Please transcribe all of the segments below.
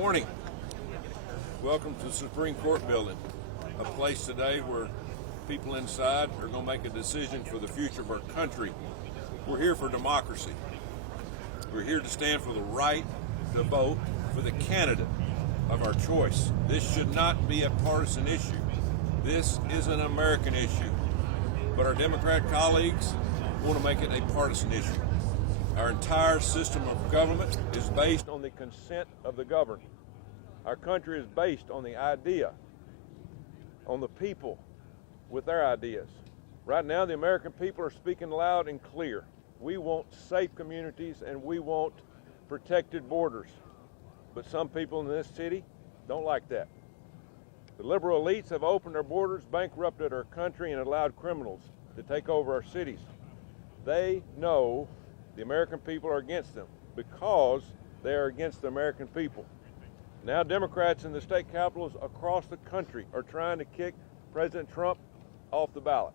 morning. Welcome to the Supreme Court building, a place today where people inside are going to make a decision for the future of our country. We're here for democracy. We're here to stand for the right to vote for the candidate of our choice. This should not be a partisan issue. This is an American issue. But our Democrat colleagues want to make it a partisan issue. Our entire system of government is based on the consent of the governed. Our country is based on the idea, on the people with their ideas. Right now, the American people are speaking loud and clear. We want safe communities and we want protected borders. But some people in this city don't like that. The liberal elites have opened our borders, bankrupted our country, and allowed criminals to take over our cities. They know the American people are against them because they are against the American people. Now Democrats in the state capitals across the country are trying to kick President Trump off the ballot.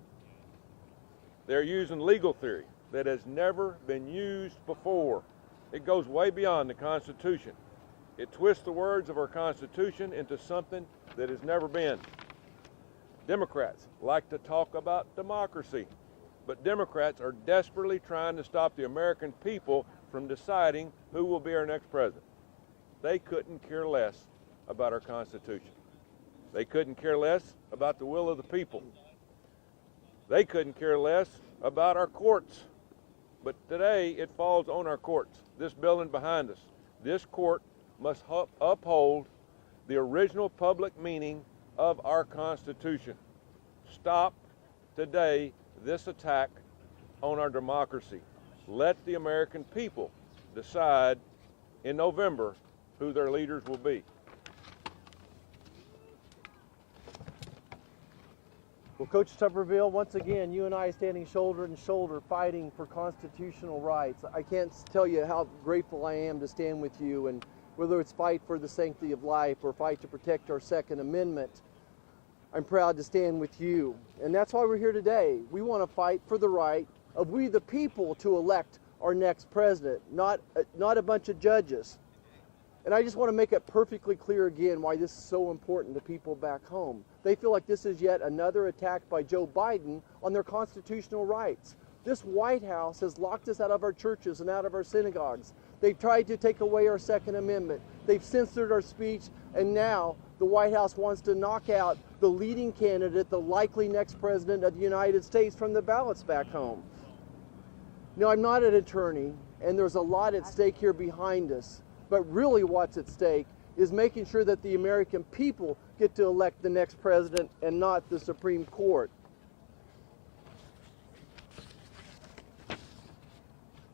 They're using legal theory that has never been used before. It goes way beyond the Constitution. It twists the words of our Constitution into something that has never been. Democrats like to talk about democracy, but Democrats are desperately trying to stop the American people from deciding who will be our next president. They couldn't care less about our Constitution. They couldn't care less about the will of the people. They couldn't care less about our courts. But today it falls on our courts, this building behind us. This court must uphold the original public meaning of our Constitution. Stop today this attack on our democracy. Let the American people decide in November who their leaders will be. Well, Coach Tuberville, once again, you and I standing shoulder to shoulder fighting for constitutional rights. I can't tell you how grateful I am to stand with you, and whether it's fight for the sanctity of life or fight to protect our Second Amendment, I'm proud to stand with you. And that's why we're here today. We want to fight for the right of we the people to elect our next president, not a bunch of judges. And I just want to make it perfectly clear again why this is so important to people back home. They feel like this is yet another attack by Joe Biden on their constitutional rights. This White House has locked us out of our churches and out of our synagogues. They've tried to take away our Second Amendment. They've censored our speech, and now the White House wants to knock out the leading candidate, the likely next president of the United States, from the ballots back home. Now, I'm not an attorney, and there's a lot at stake here behind us. But really what's at stake is making sure that the American people get to elect the next president and not the Supreme Court.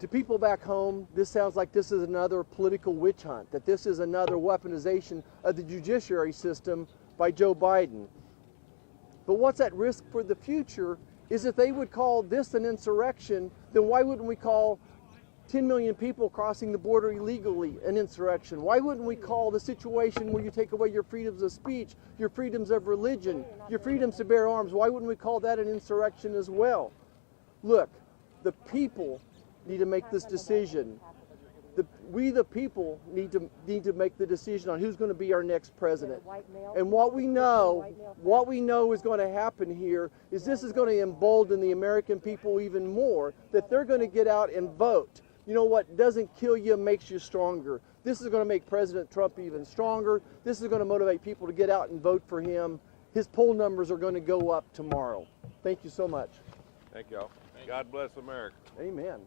To people back home, this sounds like this is another political witch hunt, that this is another weaponization of the judiciary system by Joe Biden. But what's at risk for the future is if they would call this an insurrection, then why wouldn't we call 10 million people crossing the border illegally an insurrection? Why wouldn't we call the situation where you take away your freedoms of speech, your freedoms of religion, your freedoms to bear arms, why wouldn't we call that an insurrection as well? Look, the people need to make this decision. We the people need to make the decision on who's going to be our next president. And what we know is going to happen here is this is going to embolden the American people even more, that they're going to get out and vote. You know what doesn't kill you makes you stronger. This is going to make President Trump even stronger. This is going to motivate people to get out and vote for him. His poll numbers are going to go up tomorrow. Thank you so much. Thank y'all. God bless America. Amen.